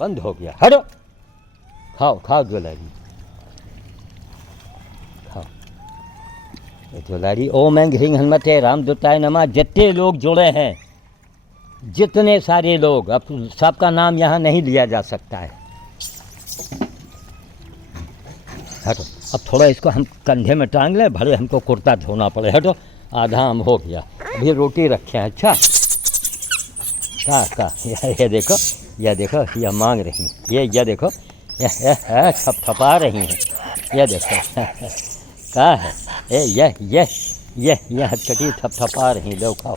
बंद हो गया। हटो, खाओ खाओ ज्वेलरी खाओ। ज्वेलरी ओम ऐं ह्रीं हनुमते रामदूताय नमः। जितने लोग जुड़े हैं, जितने सारे लोग, अब सबका नाम यहाँ नहीं लिया जा सकता है। हटो, अब थोड़ा इसको हम कंधे में टांग लें, भले हमको कुर्ता धोना पड़े। हटो, आधा हम हो गया। अभी रोटी रखे हैं। अच्छा का ये देखो, ये देखो, ये मांग रही हैं, ये देखो, ये थपथपा रही हैं, ये देखो का है ये हथकटी थपथपा रही। लो खाओ,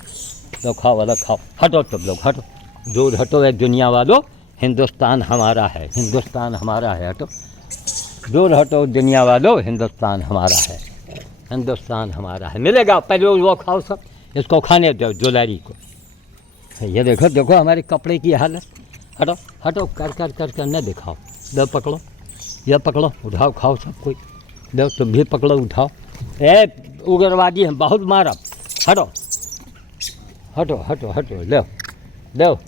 लो खाओ, अलग खाओ। हटो तुम लोग, हटो, दूर हटो। एक दुनिया वालों, हिंदुस्तान हमारा है, हिंदुस्तान हमारा है। हटो, दूर हटो दुनिया वालों, हिंदुस्तान हमारा है, हिंदुस्तान हमारा है। मिलेगा, पहले वो खाओ सब, इसको खाने दो ज्वेलरी को। ये देखो देखो हमारे कपड़े की हालत। हटो हटो, कर कर कर कर न दिखाओ। लो पकड़ो, यह पकड़ो, उठाओ, खाओ सब कोई। लो तुम भी पकड़ो, उठाओ। ए उग्रवादी हम बहुत मारब। हटो हटो हटो हटो, लो लो,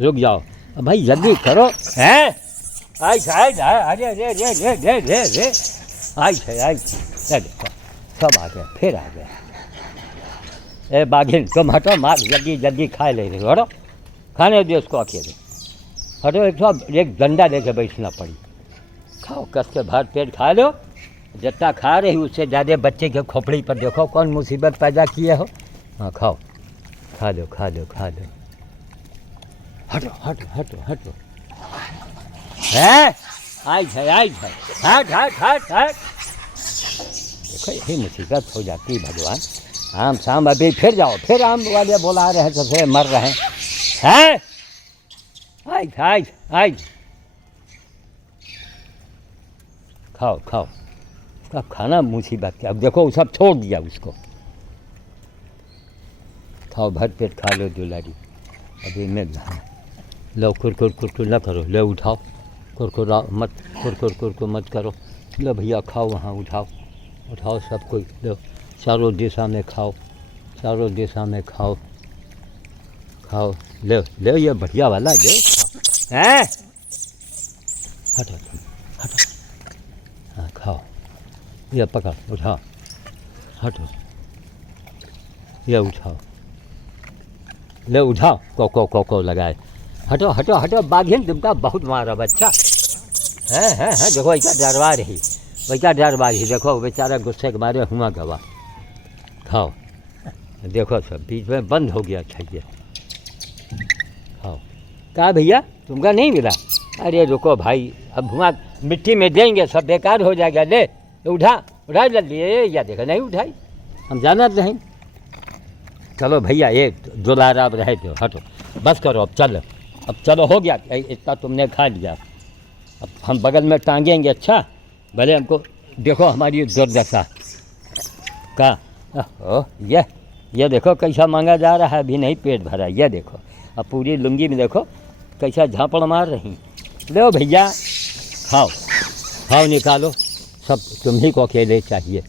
रुक जाओ भाई, जल्दी करो। हैं आई अरे रे रे रे रे रे रे आई देखो सब आ गए, फिर आ गए। ए बाघिन तुम हटो, मार जल्दी जल्दी खा ले रही हो। हटो, खाने दो उसको अकेले। हटो, एक डंडा लेके बैठना पड़ी। खाओ, कस के भर पेट खा लो। जितना खा रही उससे ज़्यादा बच्चे के खोपड़ी पर देखो कौन मुसीबत पैदा किए हो। हाँ खाओ, खा लो खा लो खा लो। हटो हटो हटो हटो, है आई है हट हट हट हट। देखो यही मुसीबत हो जाती है भगवान। आम शाम अभी फिर जाओ, फिर आम वाले बुला रहे हैं तो फिर मर रहे हैं। आई खाओ खाओ, उसका खाना मुसीबत क्या। अब देखो सब छोड़ दिया उसको। खाओ, भर पेट खा लो दुलारी, अभी मिल रहा है। लो कुरकुर कुरकुर न करो, ले उठाओ, कुरकुरा मत, कुरकुर मत करो। लो भैया खाओ, वहाँ उठाओ उठाओ सब कोई। लो चारों दिशा में खाओ, चारों दिशा में खाओ खाओ। ले ले, ये बढ़िया वाला ले हैं। हटो हटो, हाँ खाओ, ये पकड़, उठाओ, हटो, ये उठाओ, ले उठाओ, को लगाए। हटो हटो हटो, बाघिन तुमका बहुत मारा बच्चा है। देखो ऐसा डरवा रही, वैसा डरवा रही। देखो बेचारा गुस्से के मारे हुआ गवा। खाओ, देखो सब बीच में बंद हो गया। अच्छा ये खाओ। कहा भैया तुमका नहीं मिला? अरे रुको भाई, अब धुआं मिट्टी में देंगे, सब बेकार हो जाएगा। ले उठा जल्दी। या देखो नहीं उठाई, हम जाना नहीं। चलो भैया, ये दुलारा अब रहे दो। हटो, बस करो, अब चलो हो गया, इतना तुमने खा लिया। अब हम बगल में टांगेंगे। अच्छा भले हमको देखो हमारी दुर्दशा का। ये देखो कैसा मांगा जा रहा है, अभी नहीं पेट भरा। ये देखो अब पूरी लुंगी में देखो कैसा झापड़ मार रही। लो भैया खाओ खाओ, निकालो सब, तुम्ही को अकेले चाहिए।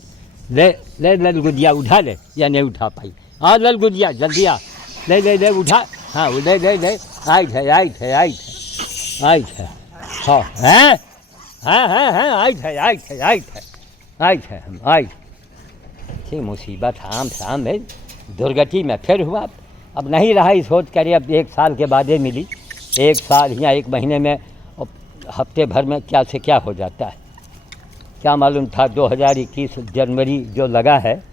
ले ले लल गुदिया उठा ले, या नहीं उठा पाई? आ लल गुदिया जल्दी आ, ले उठा। हाँ ले आई है हाँ हैं आई है मुसीबत आम शाम में दुर्गति में फिर हुआ। अब नहीं रहा ही सोच कर। अब 1 साल के बाद ही मिली, 1 साल या 1 महीने में, हफ्ते भर में क्या से क्या हो जाता है। क्या मालूम था 2021 जनवरी जो लगा है,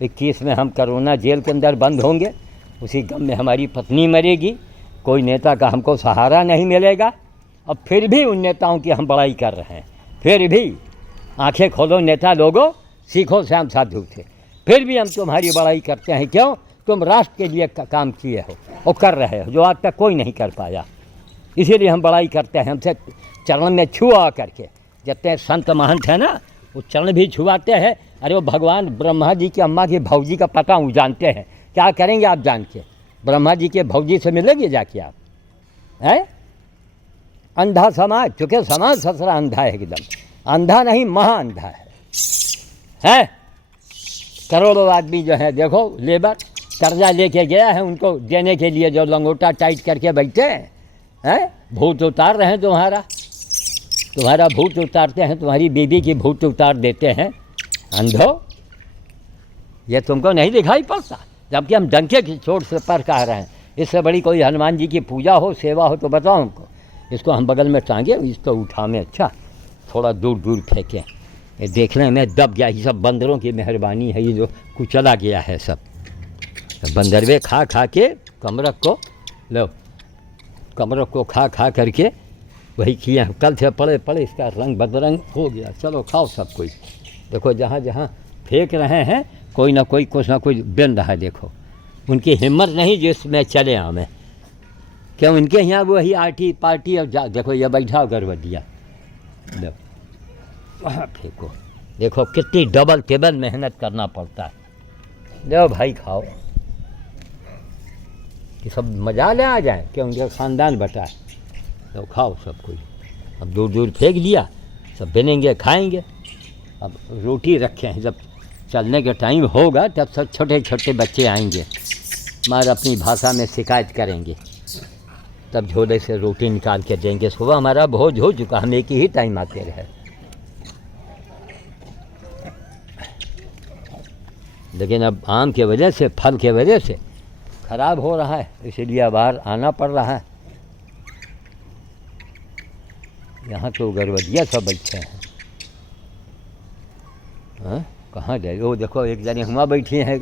21 में हम कोरोना जेल के अंदर बंद होंगे। उसी गम में हमारी पत्नी मरेगी, कोई नेता का हमको सहारा नहीं मिलेगा। अब फिर भी उन नेताओं की हम बड़ाई कर रहे हैं। फिर भी आंखें खोलो नेता लोगों, सीखो श्याम साधु थे। फिर भी हम तुम्हारी बड़ाई करते हैं। क्यों? तुम राष्ट्र के लिए काम किए हो और कर रहे हो, जो आज तक कोई नहीं कर पाया। इसीलिए हम बड़ाई करते हैं। हमसे चरण में छुआ करके, जितने संत महंत हैं ना, वो चरण भी छुआते हैं। अरे वो भगवान ब्रह्मा जी की अम्मा की भौजी का पता वो जानते हैं। क्या करेंगे आप जान के? ब्रह्मा जी के भौजी से मिलेंगे जाके आप? हैं अंधा समाज, चूँकि समाज ससरा अंधा है एकदम। अंधा नहीं, महा अंधा है। करोड़ों आदमी जो है देखो, लेबर कर्जा लेके गया है, उनको देने के लिए जो लंगोटा टाइट करके बैठे हैं। हैं? भूत उतार रहे हैं तुम्हारा भूत उतारते हैं, तुम्हारी बीबी की भूत उतार देते हैं। अंधो, ये तुमको नहीं दिखाई पड़ता? जबकि हम डंके की चोट से पर कह रहे हैं। इससे बड़ी कोई हनुमान जी की पूजा हो, सेवा हो तो बताओ हमको। इसको हम बगल में टांगे, इसको उठा में अच्छा थोड़ा दूर दूर फेंकें। ये देखने में दब गया। ये सब बंदरों की मेहरबानी है, ये जो कुचला गया है सब। तो बंदरवे खा खा के कमरक को लो, कमरक को खा खा करके वही किए। कल से पड़े पड़े इसका रंग बदरंग हो गया। चलो खाओ सब कोई। देखो जहाँ जहाँ फेंक रहे हैं कोई ना कोई कुछ ना कुछ बन रहा है। देखो उनकी हिम्मत नहीं जिसमें चले हमें, क्यों इनके यहाँ वही आटी पार्टी। और देखो ये बैठा गरबदिया, लो वहाँ फेंको। देखो कितनी डबल टेबल मेहनत करना पड़ता है। लो भाई खाओ, कि सब मजा ले आ जाए कि उनका ख़ानदान बटा है। तो खाओ सब कोई। अब दूर दूर फेंक दिया, सब बनेंगे खाएंगे। अब रोटी रखे हैं, जब चलने का टाइम होगा तब सब छोटे छोटे बच्चे आएंगे, मार अपनी भाषा में शिकायत करेंगे, तब झोले से रोटी निकाल के देंगे। सुबह हमारा भोज हो चुका, हम एक ही टाइम आते रहे। लेकिन अब आम के वजह से, फल के वजह से ख़राब हो रहा है, इसीलिए बाहर आना पड़ रहा है। यहाँ तो गरबदिया सब बैठे हैं। हाँ कहाँ जाए? वो देखो एक जने हुआ बैठी हैं,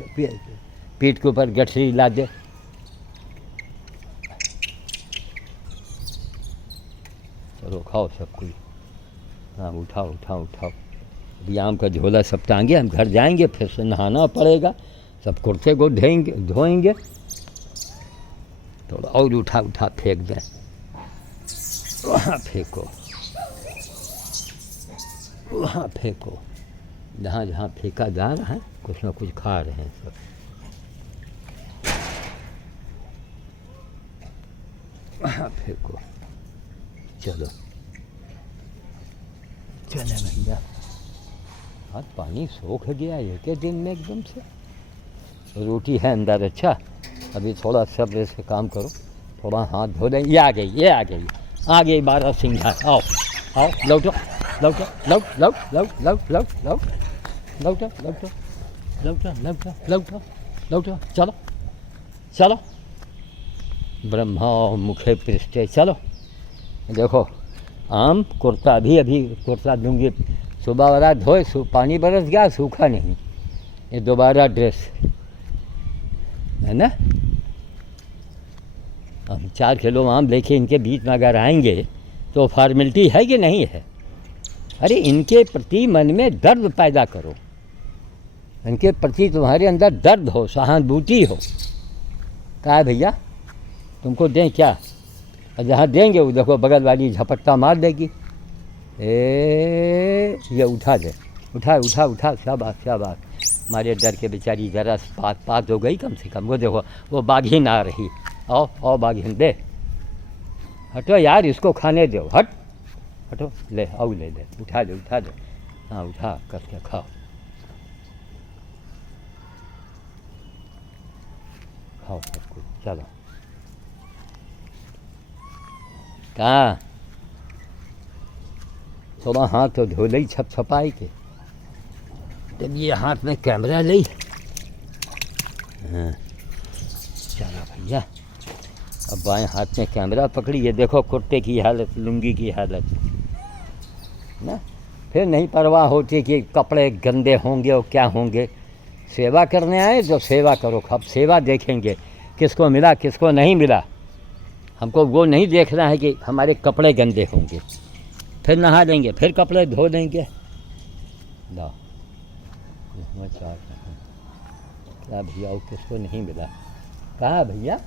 पीठ के ऊपर गठरी ला दे। चलो खाओ सब कोई। हाँ उठाओ उठाओ उठाओ। अभी आम का झोला सब टांगे, हम घर जाएंगे, फिर से नहाना पड़ेगा। सब कुर्ते को धोएंगे। थोड़ा और उठा उठा फेंक दें, वहाँ फेंको, वहाँ फेंको। जहाँ जहाँ फेंका जा रहा है कुछ ना कुछ खा रहे हैं सब। वहाँ फेंको। चलो चले भैया। हाथ पानी सूख गया एक ही दिन में एकदम से। रोटी है अंदर, अच्छा अभी थोड़ा सब्र से काम करो, थोड़ा हाथ धो लें। ये आ गई 12 सिंघा। आओ आओ लौटो लौटो लौट लौट लौट लौट लौट लौट लौटो लौटो लौटो लौटो लौटो लौटो। चलो चलो ब्रह्मा मुखे पृष्ठे। चलो देखो आम कुर्ता अभी कुर्ता दूंगी। सुबह वाला धोए, पानी बरस गया, सूखा नहीं। ये दोबारा ड्रेस है ना। हम 4 किलो आम लेके इनके बीच में अगर आएंगे तो फॉर्मेलिटी है कि नहीं है? अरे इनके प्रति मन में दर्द पैदा करो, इनके प्रति तुम्हारे अंदर दर्द हो, सहानुभूति हो। कहा है भैया तुमको दें क्या? और जहाँ देंगे वो देखो बगल वाली झपट्टा मार देगी। ये उठा दे, उठा उठा उठा। शाबाश शाबाश। हमारे डर के बेचारी ज़रा पात हो गई कम से कम। वो देखो वो बाघिन आ रही। आओ बाघिन दे। हटो यार, इसको खाने दो। हटो ले आओ, ले उठा दे। हाँ उठा करके खाओ सब कुछ। चलो कहाँ थोड़ा हाथ तो धो ली छपाई के। तब ये हाथ में कैमरा ली। हाँ चलो भैया, अब बाएं हाथ में कैमरा पकड़ी। ये देखो कुर्ते की हालत, लुंगी की हालत ना। फिर नहीं परवाह होती कि कपड़े गंदे होंगे और क्या होंगे। सेवा करने आए तो सेवा करो। अब सेवा देखेंगे किसको मिला किसको नहीं मिला। हमको वो नहीं देखना है कि हमारे कपड़े गंदे होंगे। फिर नहा लेंगे, फिर कपड़े धो लेंगे। लो क्या भैया और किसको नहीं मिला? कहा भैया?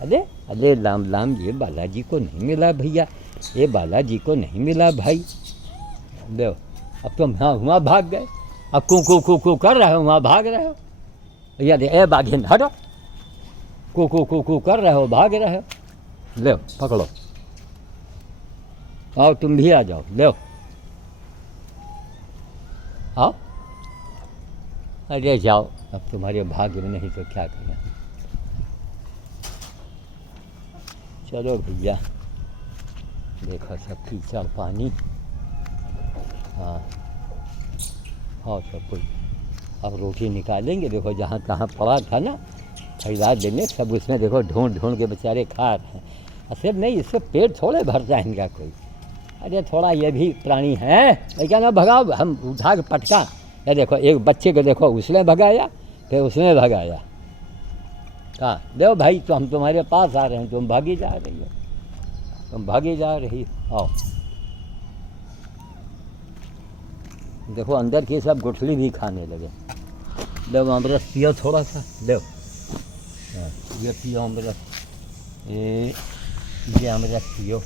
अरे लाम ये बालाजी को नहीं मिला भैया, ये बालाजी को नहीं मिला भाई। दो अब तुम वहाँ भाग गए। अब कू कर रहे हो, वहाँ भाग रहे हो। भैया ए बाघिन हटो, कू कर रहे हो, भाग रहे हो। ले पकड़ो, आओ तुम भी आ जाओ। ले आओ। अरे जाओ, अब तुम्हारे भाग्य में नहीं तो क्या करें। चलो भैया देखो सब कीचड़ पानी। हाँ हाँ सब कुछ। अब रोटी निकालेंगे, देखो जहाँ तहाँ पड़ा था ना फैला देने, सब उसमें देखो ढूंढ ढूंढ के बेचारे खा रहे हैं। सिर्फ नहीं, इससे पेट थोड़े भरता है इनका कोई। अरे थोड़ा ये भी प्राणी है, क्या ना भगाओ, हम उठा के पटका। ये देखो एक बच्चे को देखो उसने भगाया, फिर उसने भगाया। कहाँ देखो भाई, तो हम तुम्हारे पास आ रहे हैं, तुम भागी जा रही हो, तुम भागी जा रही हो। आओ देखो अंदर की सब गुठली भी खाने लगे। लो अमरस पियो थोड़ा सा, लो ये पियो अमरस, ये अमरस पियो।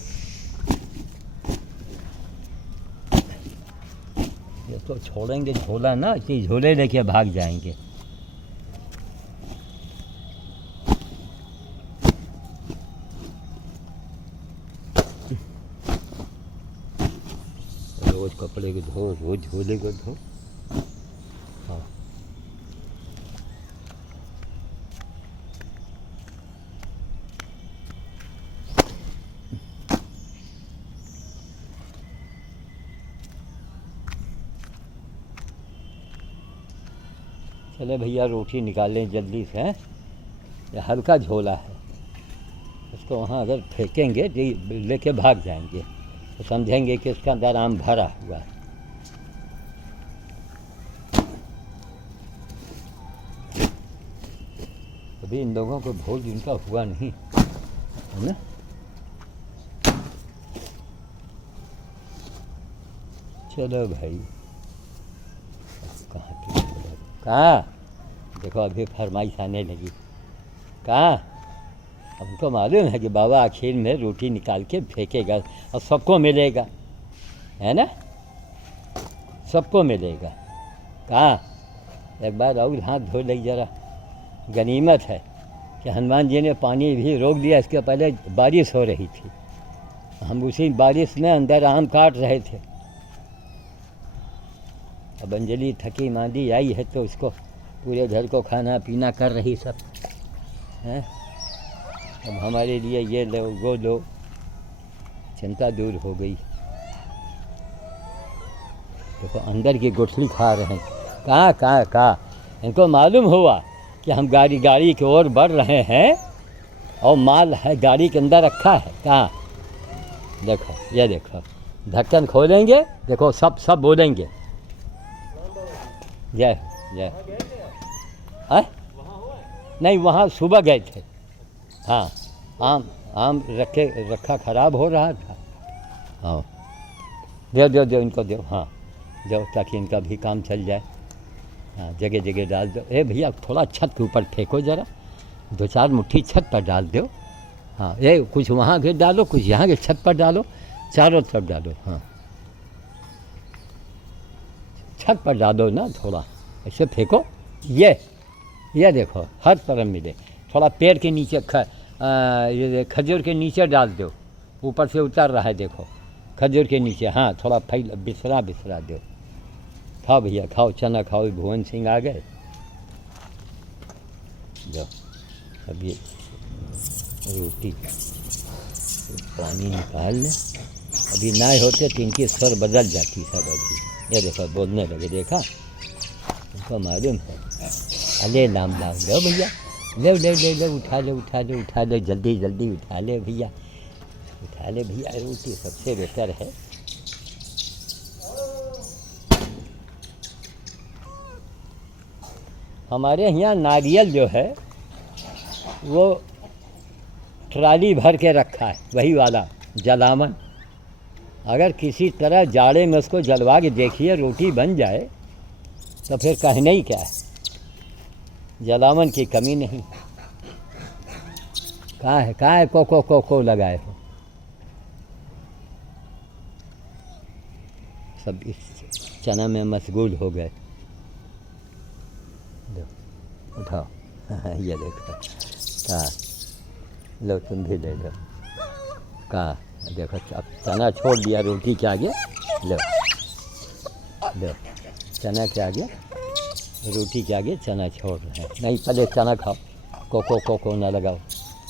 ये तो छोड़ेंगे झोला ना, कि झोले लेके भाग जाएंगे। रोज कपड़े को धो, रोज झोले को धो। हाँ चले भैया रोटी निकालें जल्दी से। हैं ये हल्का झोला है, इसको वहाँ अगर फेंकेंगे तो लेके भाग जाएंगे, तो समझेंगे कि इसका अंदर आम भरा हुआ है। अभी इन लोगों को भोज इनका हुआ नहीं है ना। चलो भाई, कहाँ देखो अभी फरमाइश आने लगी। कहाँ हमको मालूम है कि बाबा आखिर में रोटी निकाल के फेंकेगा और सबको मिलेगा, है ना, सबको मिलेगा। कहाँ एक बार और हाथ धो ले जरा। गनीमत है कि हनुमान जी ने पानी भी रोक दिया, इसके पहले बारिश हो रही थी, हम उसी बारिश में अंदर आम काट रहे थे। अब अंजलि थकी मांदी आई है तो उसको पूरे घर को खाना पीना कर रही सब हैं। अब हमारे लिए ये लो वो लो, चिंता दूर हो गई। देखो अंदर की गुठली खा रहे हैं। कहाँ कहाँ कहाँ इनको मालूम हुआ कि हम गाड़ी की ओर बढ़ रहे हैं और माल है गाड़ी के अंदर रखा है। कहाँ देखो, ये देखो ढक्कन खोलेंगे, देखो सब बोलेंगे जय जय। नहीं वहाँ सुबह गए थे। हाँ आम रखा ख़राब हो रहा था। हाँ दो इनको दो, हाँ दो ताकि इनका भी काम चल जाए। हाँ जगह जगह डाल दो। भैया थोड़ा छत के ऊपर फेंको ज़रा, 2-4 मुट्ठी छत पर डाल दो। हाँ ये कुछ वहाँ के डालो, कुछ यहाँ के छत पर डालो, चारों तरफ डालो। हाँ छत पर डालो ना, थोड़ा ऐसे फेंको। ये देखो हर तरफ मिले। थोड़ा पेड़ के नीचे ये खजूर के नीचे डाल दो, ऊपर से उतर रहा है देखो खजूर के नीचे। हाँ थोड़ा फैल बिसरा दो। खाओ भैया खाओ, चना खाओ। भुवन सिंह आ गए। जो अभी रोटी पानी निकाल लें, अभी ना होते तो इनकी स्वर बदल जाती सब। अभी ये देखो बोलने लगे, देखा उनको मालूम है। अले नाम लो भैया, ले उठा ले जल्दी उठा ले भैया, रोटी सबसे बेहतर है। हमारे यहाँ नारियल जो है वो ट्राली भर के रखा है, वही वाला जलावन। अगर किसी तरह जाड़े में उसको जलवा के देखिए रोटी बन जाए तो फिर कहने ही क्या है, जलावन की कमी नहीं। कहाँ है को लगाए हो सब, इस चना में मशगूल हो गए। उठाओ ये देखो। कहाँ लो तुम भी ले लो। कहाँ देखो अब चना छोड़ दिया रोटी के आगे। लो चना के आगे, रोटी के आगे चना छोड़ रहे हैं। नहीं पहले चना खाओ, को ना लगाओ,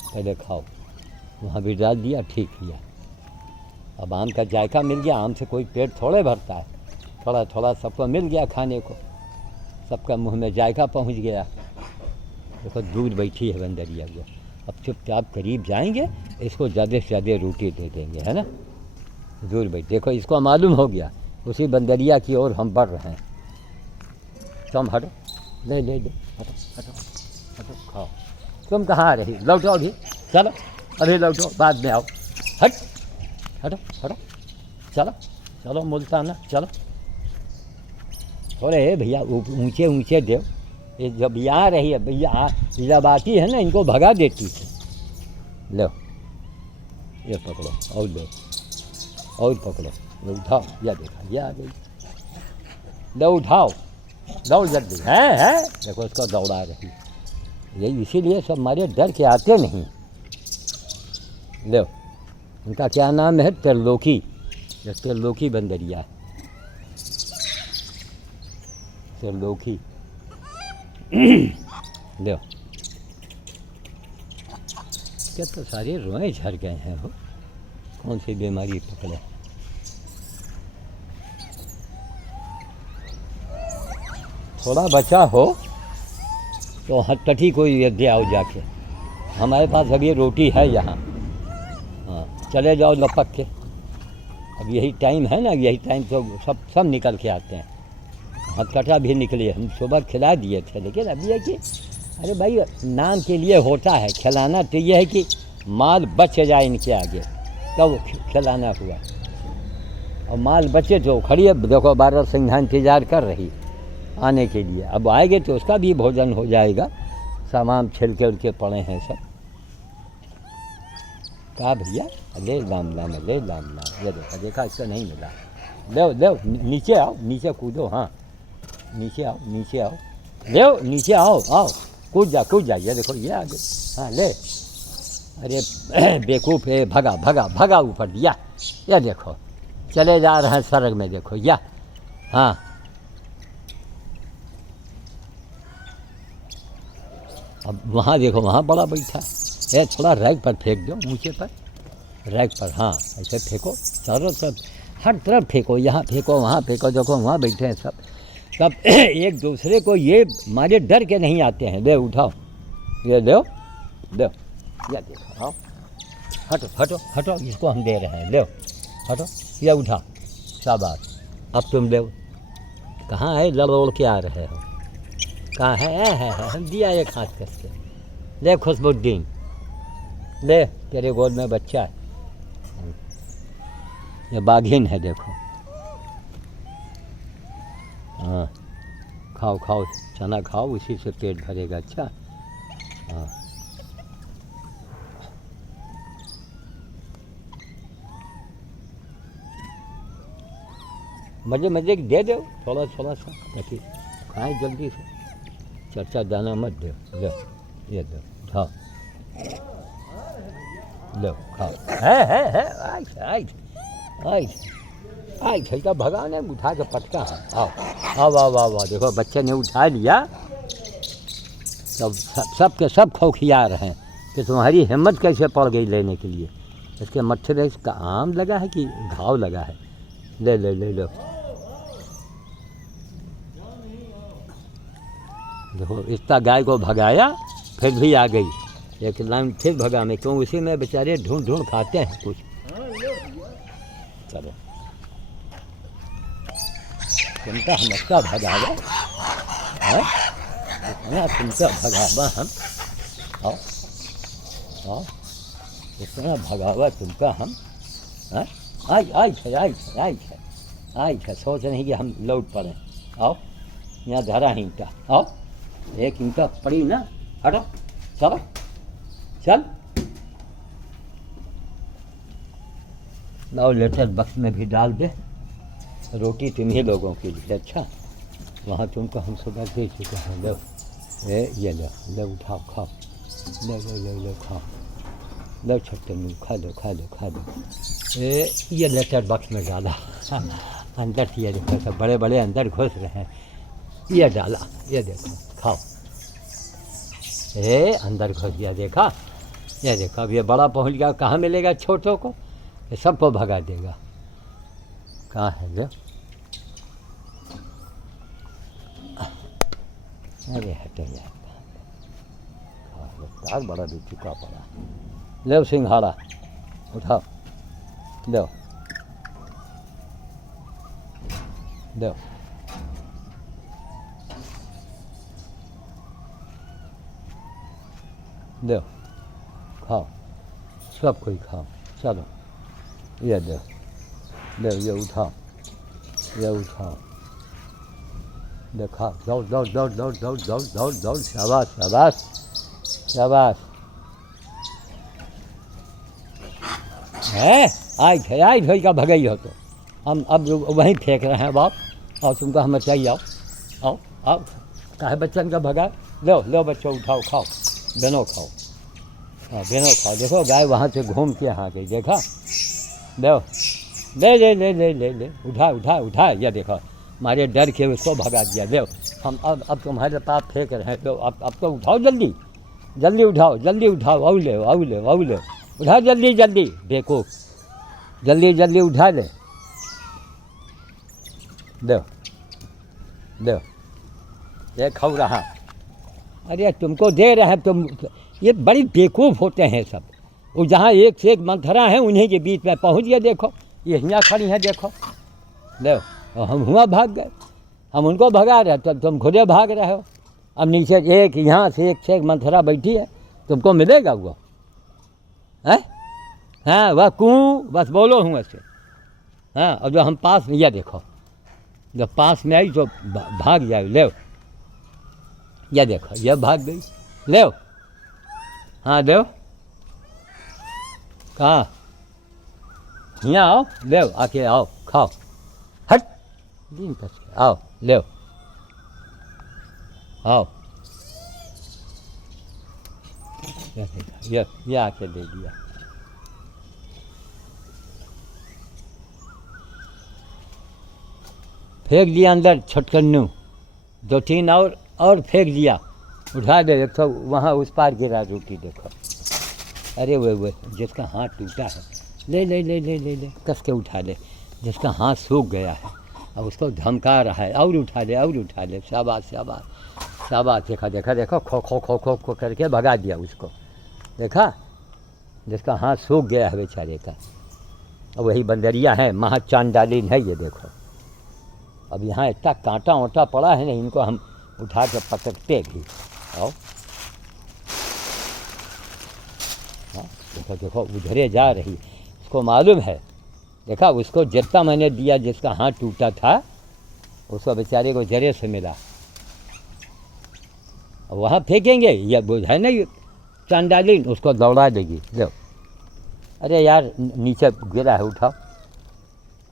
पहले खाओ। वहाँ भी डाल दिया, ठीक किया। अब आम का जायका मिल गया, आम से कोई पेट थोड़े भरता है, थोड़ा थोड़ा सबको मिल गया खाने को, सबका मुंह में जायका पहुंच गया। देखो दूर बैठी है बंदरिया वो, अब चुपचाप करीब जाएंगे, इसको ज़्यादा से ज़्यादा रोटी दे देंगे, है ना। दूर बैठ, देखो इसको मालूम हो गया, उसी बंदरिया की ओर हम बढ़ रहे हैं। तुम हटो, ले ले ले, हटो हटो हटो, खाओ। तुम कहाँ आ रही, लौटो अभी, चलो अभी लौटो, बाद में आओ। हट हटो हटो, चलो चलो मुल्ताना चलो। थोड़े भैया ऊंचे ऊंचे दो, ये जब यहाँ रही है भैया, जब आती है ना इनको भगा देती थी। लो ये पकड़ो और लो, और पकड़ो, ये उठाओ, या देखा ये आ गई, लो उठाओ, दौड़ जल्दी है, देखो इसको दौड़ा रही। यही इसीलिए सब हमारे डर के आते नहीं। लो उनका क्या नाम है, त्रिलोकी, ये त्रिलोकी बंदरिया, त्रिलोकी। लो क्या तो सारे रोए झड़ गए हैं, हो कौन सी बीमारी पकड़े। थोड़ा बचा हो तो हटपटी कोई दे आओ जाके, हमारे पास अभी रोटी है यहाँ। हाँ चले जाओ लपक के, अब यही टाइम है ना, यही टाइम तो सब निकल के आते हैं। हथकटा भी निकले, हम सुबह खिला दिए थे, लेकिन अब ये कि अरे भाई नाम के लिए होता है खिलाना, तो ये है कि माल बच जाए इनके आगे, तब खिलाना हुआ। और माल बचे तो खड़ी, अब देखो 12 सिंघा इंतजार कर रही आने के लिए, अब आएंगे तो उसका भी भोजन हो जाएगा। सामान छिलके उलके पड़े हैं सब। कहा भैया ले लाम लाम, ले लाम लाम, ये देखा देखा, इसका नहीं मिला। ले ले नीचे आओ, नीचे कूदो, हाँ नीचे आओ, नीचे आओ, ले नीचे आओ, आओ कूद जा, ये देखो ये आ गए। हाँ ले, अरे बेवकूफ़ है, भगा भगा भगा ऊपर दिया, ये देखो चले जा रहे हैं सड़क में, देखो या हाँ। अब वहाँ देखो, वहाँ बड़ा बैठा है, थोड़ा रैक पर फेंक दो, ऊँचे पर रैक पर, हाँ ऐसे फेंको, चारों तरफ हर तरफ फेंको, यहाँ फेंको वहाँ फेंको, देखो वहाँ बैठे हैं सब एक दूसरे को ये मारे डर के नहीं आते हैं। ले उठाओ, ये दो दो, या देखो, आओ हटो हटो हटो, इसको हम दे रहे हैं, ले हटो, ये उठा, शाबाश। अब तुम ले, कहाँ है, लड़ के आ रहे हो, कहाँ है, हम दिया एक हाथ करके। ले खुशबुद्दीन, ले तेरे गोद में बच्चा है, ये बाघिन है देखो। हाँ खाओ खाओ, चना खाओ, उसी से पेट भरेगा। अच्छा हाँ मज़े मज़े दे दो, थोड़ा थोड़ा सा, ताकि खाएं जल्दी से, चर्चा दाना मत दो। लो ये दो, खाओ, लो खाओ, है आई छलका भगा ने उठा के पटका। आओ आओ आओ आओ, देखो बच्चे ने उठा लिया, सब के सब खौखिया रहे हैं कि तुम्हारी हिम्मत कैसे पड़ गई लेने के लिए। इसके मत्थे में इसका आम लगा है कि घाव लगा है। ले ले ले लो, देखो इतना गाय को भगाया, फिर भी आ गई, एक लाइन फिर भगा में, क्यों उसी में बेचारे ढूंढ ढूंढ खाते हैं कुछ। चलो तुमका हम अच्छा भगावा है, इतना तुमका भगावा हम, आओ आओ इतना भगावा तुमका हम, आई है, सोच नहीं कि हम लौट पड़े। आओ यहाँ धरा है ईंटा, आओ एक ईंटा पड़ी ना, हटो चलो चल, लाओ लेटर बक्स में भी डाल दे, रोटी तुम्हीं लोगों के लिए। अच्छा वहाँ तुमको हम सुबह दे चुके हैं, लो ये लो, ले उठाओ खाओ, ले खाओ, लो छट्टनू खा लो। ये लेटर बक्स में डाला, अंदर से ये देखो सब बड़े बड़े अंदर घुस रहे हैं, ये डाला, ये देखो खाओ, अंदर घुस गया, देखा ये देखो। अब ये बड़ा पहुंच गया, कहाँ मिलेगा छोटों को, ये सबको भगा देगा। कहाँ है ले? अरे हटो यार, तार बड़ा भी चुका पड़ा। ले सिंघाड़ा उठाओ, दो दो। दो खाओ, सब कोई खाओ, चलो ये दो, दो ये उठाओ, ये उठाओ, देखा दौड़ दौड़ दौड़ दौड़ दौड़ दौड़ दौड़ दौड़, शाबाश शाबाश शाबाश। है आई धोई का भगई हो तो हम अब वहीं फेंक रहे हैं बाप। और तुमको हम चाहिए, आओ आओ आओ, काहे बच्चन का भगा। लो लो बच्चों उठाओ, खाओ बेनो खाओ, हाँ बेनो खाओ। देखो गाय वहाँ से घूम के यहाँ गई, देखा। दो ले ले ले ले ले ले, उठा उठा उठा, ये देखो हमारे डर के उसको भगा दिया। दो हम अब तुम्हारे पास फेंक रहे हैं, तो अब तो उठाओ, जल्दी जल्दी उठाओ, जल्दी उठाओ, आओ ले आओ ले आओ ले, उठा जल्दी जल्दी, देखो जल्दी जल्दी उठा ले। दो दो, ये खाओ रहा। अरे तुमको दे रहे हैं तुम, ये बड़ी बेवकूफ़ होते हैं सब। वो जहाँ एक से एक मंथरा है उन्हीं के बीच में पहुँच गए। देखो ये यहाँ खड़ी हैं, देखो दो, और हम हुआ भाग गए। हम उनको भगा रहे तो तुम खुदे भाग रहे हो। अब नीचे एक यहाँ से एक मंथरा बैठी है, तुमको मिलेगा वो है? हाँ वह कूँ बस बोलो हूँ ऐसे। हाँ और जो हम पास में, यह देखो जब पास में आई तो भाग जाए। ले यह देखो, यह भाग गई। ले हाँ दो, कहाँ यहाँ आओ, ले आके आओ खाओ, हट दिन कस के आओ, ले आओ। ये आके दे दिया। फेंक दिया अंदर छटकन्नू, दो तीन और फेंक दिया। उठा दे, देखो वहाँ उस पार गिरा रोटी, देखो। अरे वो जिसका हाथ टूटा है, ले ले ले ले ले ले, कस के उठा ले। जिसका हाथ सूख गया है अब उसको धमका रहा है, और उठा ले और उठा ले, शाबाश शाबाश शाबाश। देखा देखा देखो, खो खो खो खो खो करके भगा दिया उसको, देखा। जिसका हाथ सूख गया है बेचारे का, और वही बंदरिया है, महाचांडालीन है ये, देखो। अब यहाँ इतना कांटा वाँटा पड़ा है ना, इनको हम उठा के पकड़ते भी। आओ हाँ देखो देखो, उधरे जा रही, उसको मालूम है। देखा उसको जितना मैंने दिया, जिसका हाथ टूटा था उसको बेचारे को जरे से मिला। वहाँ फेंकेंगे, यह बोझ है ना चांडालीन, उसको दौड़ा देगी। लो अरे यार नीचे गिरा है, उठाओ,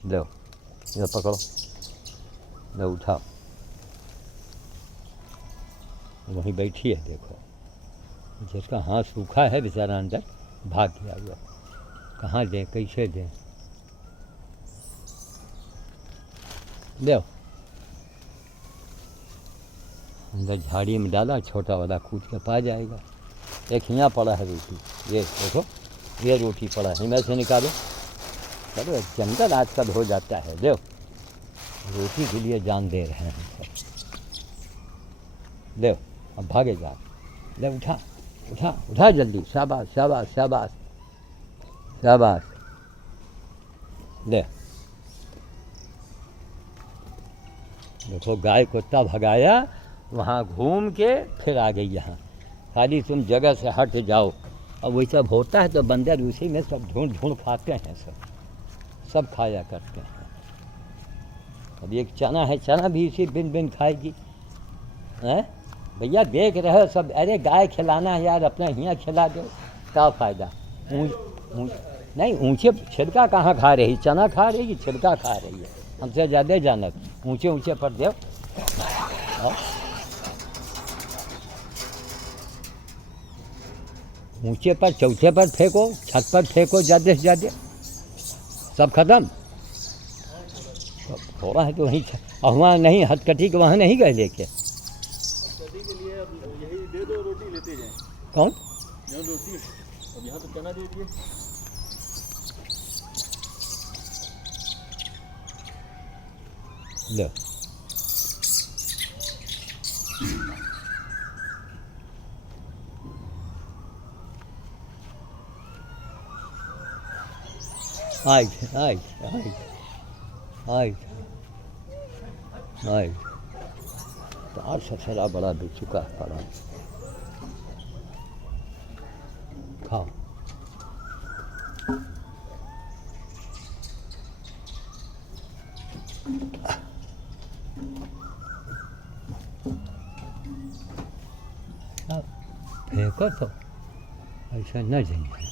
लो ये पकड़ो, लो उठाओ। वहीं बैठी है, देखो। जिसका हाथ सूखा है बेचारा अंदर भाग गया हुआ। कहाँ दें, कैसे दें? ले अंदर झाड़ी में डाला, छोटा वाला कूद के पा जाएगा। एक यहाँ पड़ा है रोटी, ये देखो, ये रोटी पड़ा है, में से निकालो। चलो जंगल आजकल हो जाता है, देखो रोटी के लिए जान दे रहे हैं सब। ले अब भागे जा, ले उठा उठा उठा जल्दी, शाबाश शाबाश शाबाश शाबाश। ले देखो गाय को इतना भगाया, वहाँ घूम के फिर आ गई यहाँ। खाली तुम जगह से हट जाओ। अब वही सब होता है तो बंदर उसी में सब ढूंढ ढूंढ खाते हैं, सब खाया करते हैं। अब एक चना है, चना भी इसी बिन बिन खाएगी। हैं भैया देख रहे हो सब, अरे गाय खिलाना है यार, अपना यहाँ खिला दो, क्या फ़ायदा। नहीं ऊँचे छिलका कहाँ खा रही, चना खा रही है, छिलका खा रही है। हमसे ज़्यादा जानत, ऊँचे ऊँचे पर दो। ऊँचे पर चौथे पर फेंको, छत पर फेंको, ज़्यादा से ज़्यादा सब खत्म। थोड़ा है तो वहीं, वहाँ नहीं हथकटी के वहाँ नहीं गए लेके। दे दो रोटी लेते जाएं। कौन? रोटी अब यहाँ तो चना दे दिए। लो आई आई आई आई आई तार ससरा बड़ा बेचुका पड़ा। खाओ फेंको तो ऐसा न जाएंगे।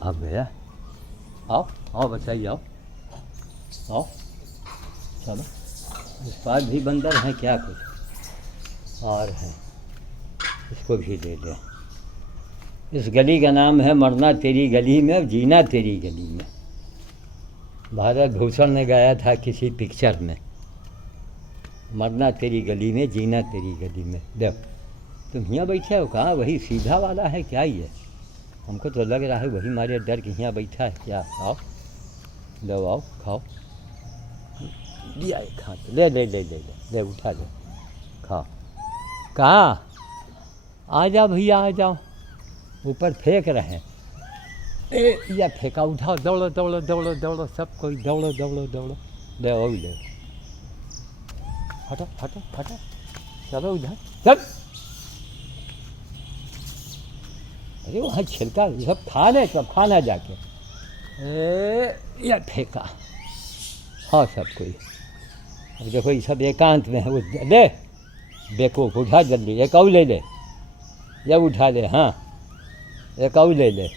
अब भैया आओ आओ बताइए आओ आओ चलो। इस पास भी बंदर हैं क्या कुछ और हैं, इसको भी ले लें। इस गली का नाम है मरना तेरी गली में जीना तेरी गली में। भारत भूषण ने गाया था किसी पिक्चर में, मरना तेरी गली में जीना तेरी गली में। देखो तुम यहाँ बैठे हो कहाँ, वही सीधा वाला है क्या ये? हमको तो लग रहा है वही मारे डर के यहाँ बैठा है क्या। आओ लो आओ खाओ, लिया एक हाथ, ले ले ले ले ले ले उठा ले खाओ। कहाँ आ जाओ भैया आ जाओ, ऊपर फेंक रहे हैं। ए या फेंका, उठाओ, दौड़ो दौड़ो दौड़ो दौड़ो, सब कोई दौड़ो दौड़ो दौड़ो। ले ओ ले, हटो हटो हटो, चलो उधर चल। अरे वहाँ छिलका सब खा ले, सब खाना जाके। ए या फेंका, हाँ सब कोई। अब देखो ये सब एकांत में है। वो ले बेवकूफ, उठा जल्दी, एक और ले ले, या उठा ले, हाँ एक और ले ले,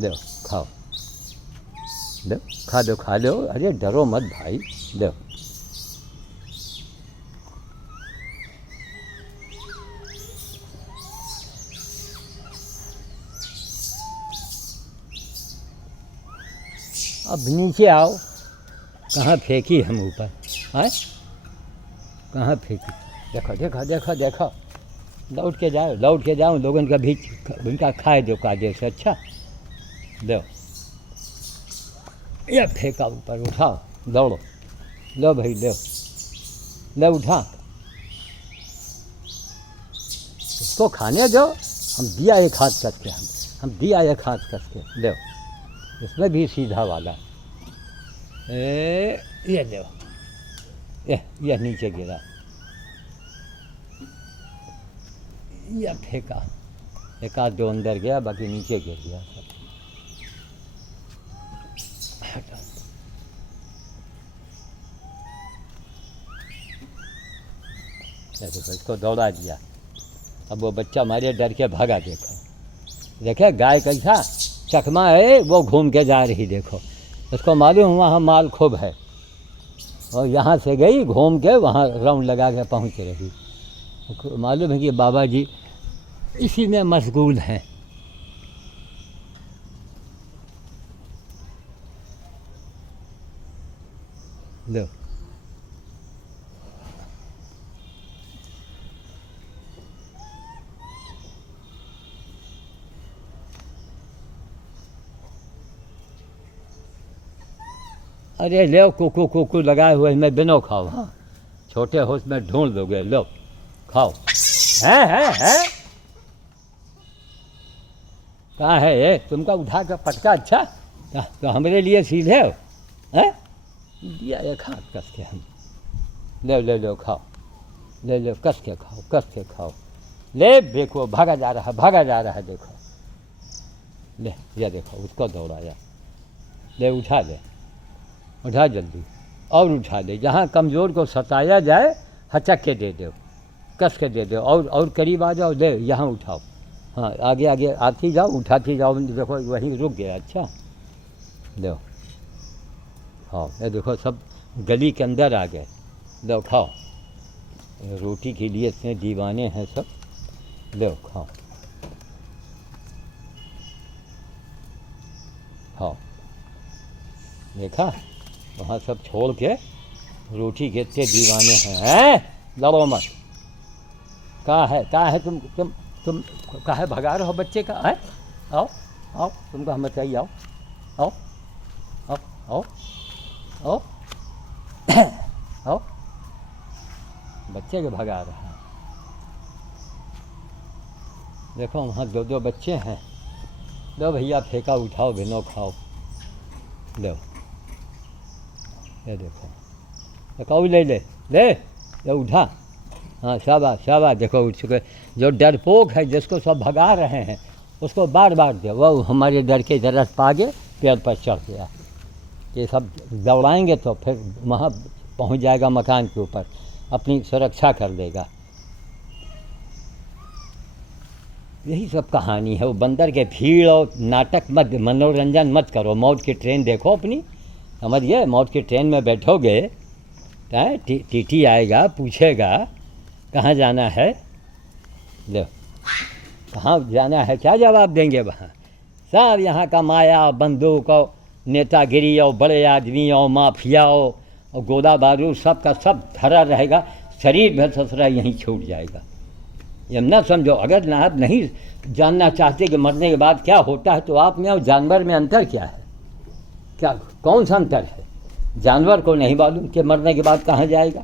लो खाओ, लो खा लो खा लो। अरे डरो मत भाई, लो अब नीचे आओ। कहाँ फेंकी हम ऊपर, हैं कहाँ फेंकी? देखो देखो देखो देखो, लौट के जाओ, लोगों का भी उनका खाए दो काजे से। अच्छा दो, ये फेंका ऊपर, उठाओ दौड़ो, लो भाई लो, लो उठा, उसको खाने दो। हम दिया एक हाथ करके, हम दिया एक हाथ करके, लो इसमें भी सीधा वाला। ये लो, ये नीचे गिरा, या फेंका, एक आध दो अंदर गया, बाकी नीचे गिर गया सब। देखो इसको दौड़ा दिया। अब वो बच्चा मारे डर के भागा। देखो देखे गाय कैसा चकमा है, वो घूम के जा रही। देखो उसको मालूम वहाँ माल खूब है, और यहाँ से गई घूम के वहाँ राउंड लगा के पहुँच रही। मालूम है कि बाबा जी इसी में मशगूल हैं। लो अरे ले, कुकू कुकू लगाए हुए मैं बिनो खाओ। हाँ छोटे हो उसमें ढूंढ दोगे, लो खाओ। है कहाँ है ये? तुमका उठा कर पटका। अच्छा तो हमारे लिए सीधे हो, हैं दिया एक हाथ कस के हम। ले ले लो खाओ, ले लो कस के खाओ, कस के खाओ। ले देखो भागा जा रहा है। देखो ले, ये देखो उसको दौड़ाया। ले उठा ले, उठा जल्दी, और उठा ले। जहाँ कमज़ोर को सताया जाए हचक के दे दो, कस के दे दो, और करीब आ जाओ। ले यहाँ उठाओ, हाँ आगे आगे आती जाओ, उठाती जाओ। देखो वहीं रुक गया। अच्छा लो खाओ। ये देखो सब गली के अंदर आ गए। लो खाओ, रोटी के लिए इतने दीवाने हैं सब। लो खाओ खाओ। देखा वहाँ सब छोड़ के रोटी के इतने दीवाने हैं। लड़ो मत। कहाँ है तुम कहाँ भगा रहे हो बच्चे का? है आओ आओ, तुमको हम बताइए, आओ आओ आओ आओ आओ आओ, बच्चे के भगा रहा है। देखो वहाँ दो दो बच्चे हैं। लो भैया फेंका उठाओ, बिनो खाओ। लो ये देखो, देखो ले ले ले, ये उठा। हाँ शाबाश शाबाश, देखो उठ चुके। जो डरपोक है जिसको सब भगा रहे हैं उसको बार बार दे, वो हमारे डर के जरा आगे पेड़ पर चढ़ गया। ये सब दौड़ाएंगे तो फिर वहाँ पहुँच जाएगा मकान के ऊपर, अपनी सुरक्षा कर देगा। यही सब कहानी है। वो बंदर के भीड़ और नाटक मत, मनोरंजन मत करो। मौत की ट्रेन देखो अपनी, समझिए। मौत की ट्रेन में बैठोगे, टीटी आएगा, पूछेगा कहाँ जाना है, लो कहाँ जाना है, क्या जवाब देंगे वहाँ? सब यहाँ का माया, बंदूक और नेतागिरी और बड़े आदमी और माफिया और गोला बारूद सब का सब धरा रहेगा। शरीर में ससरा यहीं छूट जाएगा। ये ना समझो। अगर ना आप नहीं जानना चाहते कि मरने के बाद क्या होता है, तो आप में और जानवर में अंतर क्या है? क्या कौन सा अंतर है? जानवर को नहीं मालूम कि मरने के बाद कहाँ जाएगा।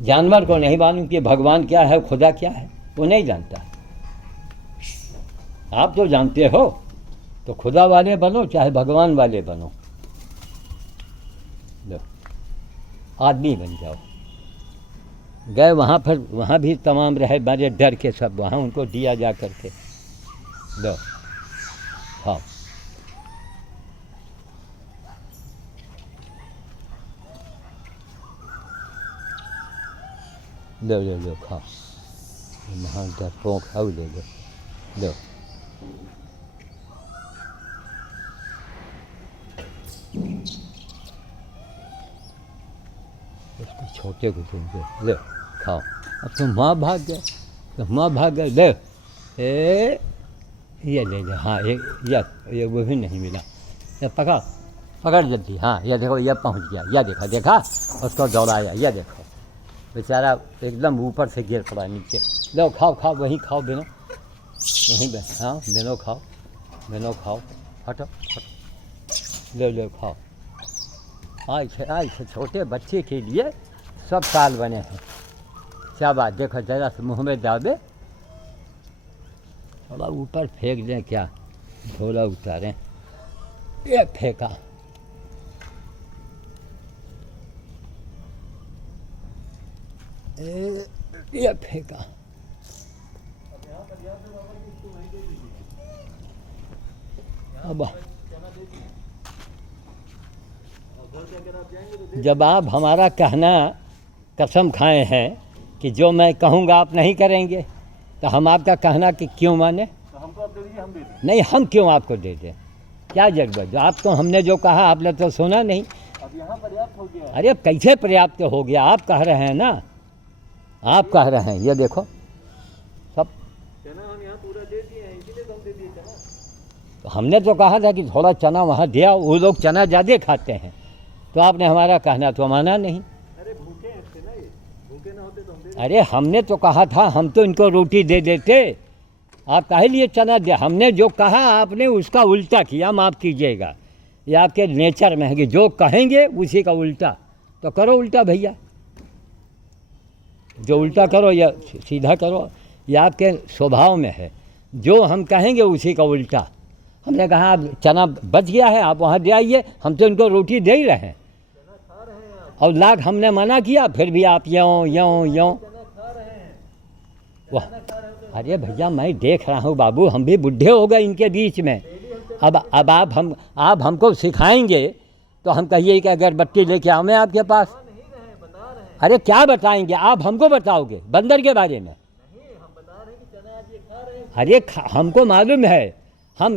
जानवर को नहीं मालूम कि भगवान क्या है, खुदा क्या है, वो नहीं जानता। आप तो जानते हो, तो खुदा वाले बनो चाहे भगवान वाले बनो, आदमी बन जाओ। गए वहाँ पर, वहाँ भी तमाम रहे बड़े डर के सब, वहाँ उनको दिया जा करके लो खाओ। लो लो लो खाओ, वहाँ डरपोक खाओ, ले लो लो। उसको छोटे को तुमको ले खाओ। अब तो माँ भाग गए, तो माँ भाग गए। ले ये ले ले। हाँ ये वो भी नहीं मिला। ये पकड़ पकड़ जल्दी। हाँ ये देखो, ये पहुँच गया। यह देखा देखा, उसको दौड़ाया। यह देखो बेचारा एकदम ऊपर से गिर पड़ा नीचे। लो खाओ खाओ, वहीं खाओ बिनो, वहीं हाँ बिनो खाओ, बिनो खाओ। हटो हटो, लो लो खाओ। आज छोटे बच्चे के लिए सब साल बने हैं। क्या बात, देखो जरा से मुँह में दाबे, थोड़ा ऊपर फेंक दें, क्या झोला उतारें। ये फेंका, ये फेंका। अब जब आप हमारा कहना कसम खाए हैं कि जो मैं कहूँगा आप नहीं करेंगे, तो हम आपका कहना कि क्यों माने? तो हमको आप दे दीजिए, हम दे दें। नहीं, हम क्यों आपको दे दें? क्या जरूरत? जो आपको हमने जो कहा आपने तो सुना नहीं। अब यहाँ पर्याप्त हो गया। अरे कैसे पर्याप्त हो गया? आप कह रहे हैं ना, आप कह रहे हैं। ये देखो सब चना हम यहाँ पूरा दे दिए हैं, इसीलिए तो हम दे दिए चना। तो हमने तो कहा था कि थोड़ा चना वहाँ दिया। वो लोग चना ज़्यादा खाते हैं, तो आपने हमारा कहना तो माना नहीं। अरे भूखे हैं ना, ये भूखे ना होते तो हम दे। अरे हमने तो कहा था, हम तो इनको रोटी दे देते, आप काहे लिए चना दे? हमने जो कहा आपने उसका उल्टा किया। माफ़ कीजिएगा, ये आपके नेचर में है कि जो कहेंगे उसी का उल्टा। तो करो उल्टा भैया, जो उल्टा करो या सीधा करो, ये आपके स्वभाव में है। जो हम कहेंगे उसी का उल्टा। हमने कहा अब चना बच गया है, आप वहाँ दे आइए, हम तो इनको रोटी दे ही रहे हैं। और लाख हमने मना किया, फिर भी आप यों यों यों। वाह, अरे भैया मैं देख रहा हूँ बाबू, हम भी बुढ़े हो गए इनके बीच में। अब आप हमको सिखाएंगे तो हम कहिए कि अगरबत्ती लेके आओ मैं आपके पास। अरे क्या बताएंगे? आप हमको बताओगे बंदर के बारे में? अरे हमको मालूम है, हम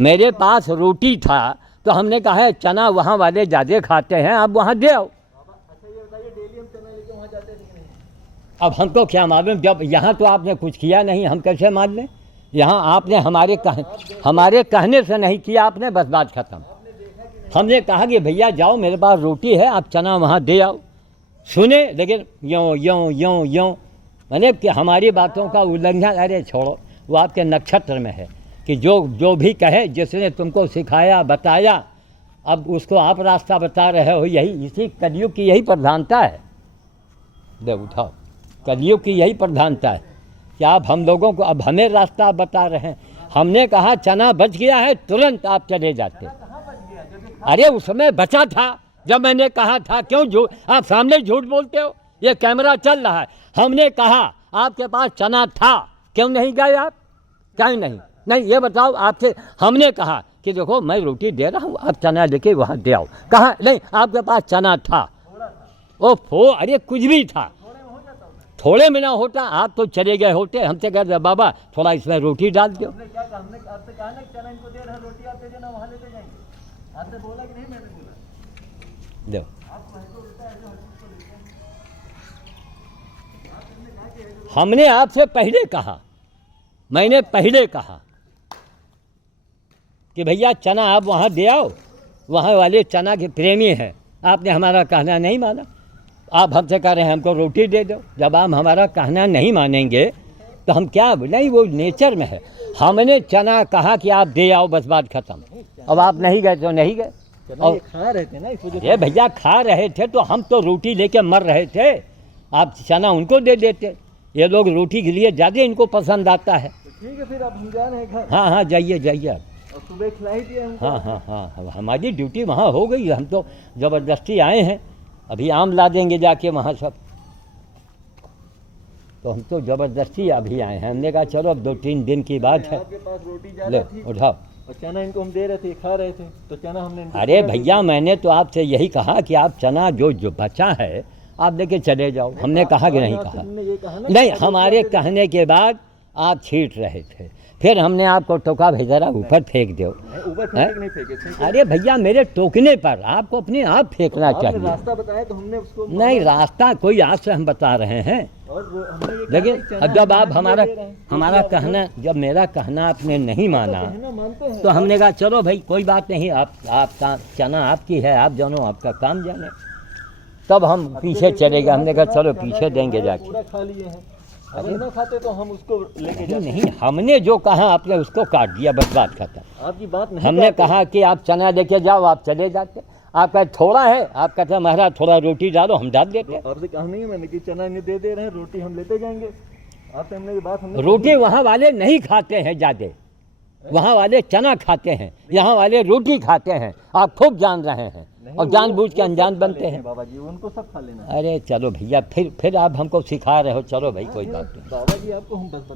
मेरे पास रोटी था तो हमने कहा है चना वहाँ वाले ज़्यादा खाते हैं, आप वहाँ दे आओ। अच्छा ये बताइए, डेली हम चना लेके वहाँ जाते हैं कि नहीं? अब हमको क्या मालूम, जब यहाँ तो आपने कुछ किया नहीं, हम कैसे मान लें? यहाँ आपने हमारे कहने से नहीं किया आपने, बस बात खत्म। हमने कहा कि भैया जाओ मेरे पास रोटी है, आप चना वहाँ दे आओ। सुने, लेकिन यों यों यों यों, मैंने कि हमारी बातों का उल्लंघन। अरे छोड़ो, वो आपके नक्षत्र में है कि जो भी कहे, जिसने तुमको सिखाया बताया, अब उसको आप रास्ता बता रहे हो, यही इसी कलयुग की यही प्रधानता है। दे उठाओ, कलयुग की यही प्रधानता है कि आप हम लोगों को अब हमें रास्ता आप बता रहे हैं। हमने कहा चना बच गया है, तुरंत आप चले जाते। अरे उस समय बचा था जब मैंने कहा था, क्यों झूठ आप सामने झूठ बोलते हो? ये कैमरा चल रहा है। हमने कहा आपके पास चना था, क्यों नहीं गए आप? क्यों नहीं? नहीं ये बताओ आपसे। हमने कहा कि देखो मैं रोटी दे रहा हूँ, आप चना लेके वहाँ दे आओ। कहा नहीं आपके पास चना था। ओ अरे कुछ भी था, थोड़े में ना होता आप तो चले गए होते। हमसे कहते बाबा थोड़ा इसमें रोटी डाल दो। हमने क्या कहा? हमने आपसे कहा ना चना इनको दे रहे हैं, रोटी आप दे देना, वहाँ लेते जाएंगे। आपने बोला कि नहीं? मैंने बोला दो। हमने आपसे पहले कहा, मैंने पहले कहा कि भैया चना आप वहाँ दे आओ, वहाँ वाले चना के प्रेमी हैं। आपने हमारा कहना नहीं माना। आप हमसे कह रहे हैं हमको रोटी दे दो। जब आप हमारा कहना नहीं मानेंगे तो हम क्या? नहीं वो नेचर में है। हमने चना कहा कि आप दे आओ, बस बात खत्म। अब आप नहीं गए तो नहीं गए। चना ये खा रहे थे ना, इस वजह से। ये भैया खा रहे थे तो हम तो रोटी लेके मर रहे थे। आप चना उनको दे देते। ये लोग रोटी के लिए ज़्यादा इनको पसंद आता है। तो ठीक है फिर अब हम जा रहे हैं घर। हाँ हाँ जाइए जाइए। और सुबह खिलाई दिए हमको। हाँ हाँ हाँ हमारी ड्यूटी वहाँ हो गई। हम तो ज़बरदस्ती आए हैं। अभी आम ला देंगे जाके वहाँ सब। तो हम तो ज़बरदस्ती अभी आए हैं। हमने कहा चलो अब 2-3 दिन की बात है। आपके पास रोटी ले ज़्यादा थी उठाओ। और चना इनको हम दे रहे थे, खा रहे थे, तो चना हमने इनको अरे थोड़ा भैया मैंने तो आपसे यही कहा कि आप चना जो बचा है आप लेके चले जाओ। हमने कहा कि नहीं कहा? हमने ये कहा ना नहीं, कि हमारे कहने के बाद आप छीट रहे थे। फिर हमने आपको टोका भेजा रहा ऊपर फेंक दो। ऊपर हैं? फेंक नहीं फेंके थे। अरे भैया मेरे टोकने पर आपको अपने आप फेंकना आपने चाहिए। रास्ता बताया तो हमने उसको नहीं रास्ता कोई आज से हम बता रहे हैं। और हमने ये कहा लेकिन कि चना अब जब आप हम हमारा दे रहे हैं। हमारा क्योंकि आप कहना जब मेरा कहना आपने नहीं माना कहना मानते हैं। तो हमने कहा चलो भाई कोई बात नहीं, आपका चना आपकी है, आप जानो आपका काम जाने। तब हम पीछे चले गए। हमने कहा चलो पीछे देंगे जाके। पूरा खा लिए हैं। अगर ना खाते तो हम उसको लेके नहीं जाते। नहीं हमने जो कहा आपने उसको काट दिया, बस बात खत्म। आपकी बात नहीं हमने काटे। कहा कि आप चना लेके जाओ, आप चले जाते। आप कहते थोड़ा है, आप कहते महाराज थोड़ा रोटी डालो, हम डाल देते। आपसे कहा नहीं है मैंने कि चना इन्हें दे रहे हैं, रोटी हम लेते जाएंगे। आपसे हमने ये बात हमने रोटी वहाँ वाले नहीं खाते हैं ज़्यादा, वहाँ वाले चना खाते हैं, यहाँ वाले रोटी खाते हैं। आप खूब जान रहे हैं नहीं, और जानबूझ के वो अनजान सब खा बनते लेते हैं। बाबा जी, उनको सब खा लेना है। अरे चलो भैया फिर आप हमको सिखा रहे हो। चलो भाई कोई बात नहीं। बाबा जी आपको हम बस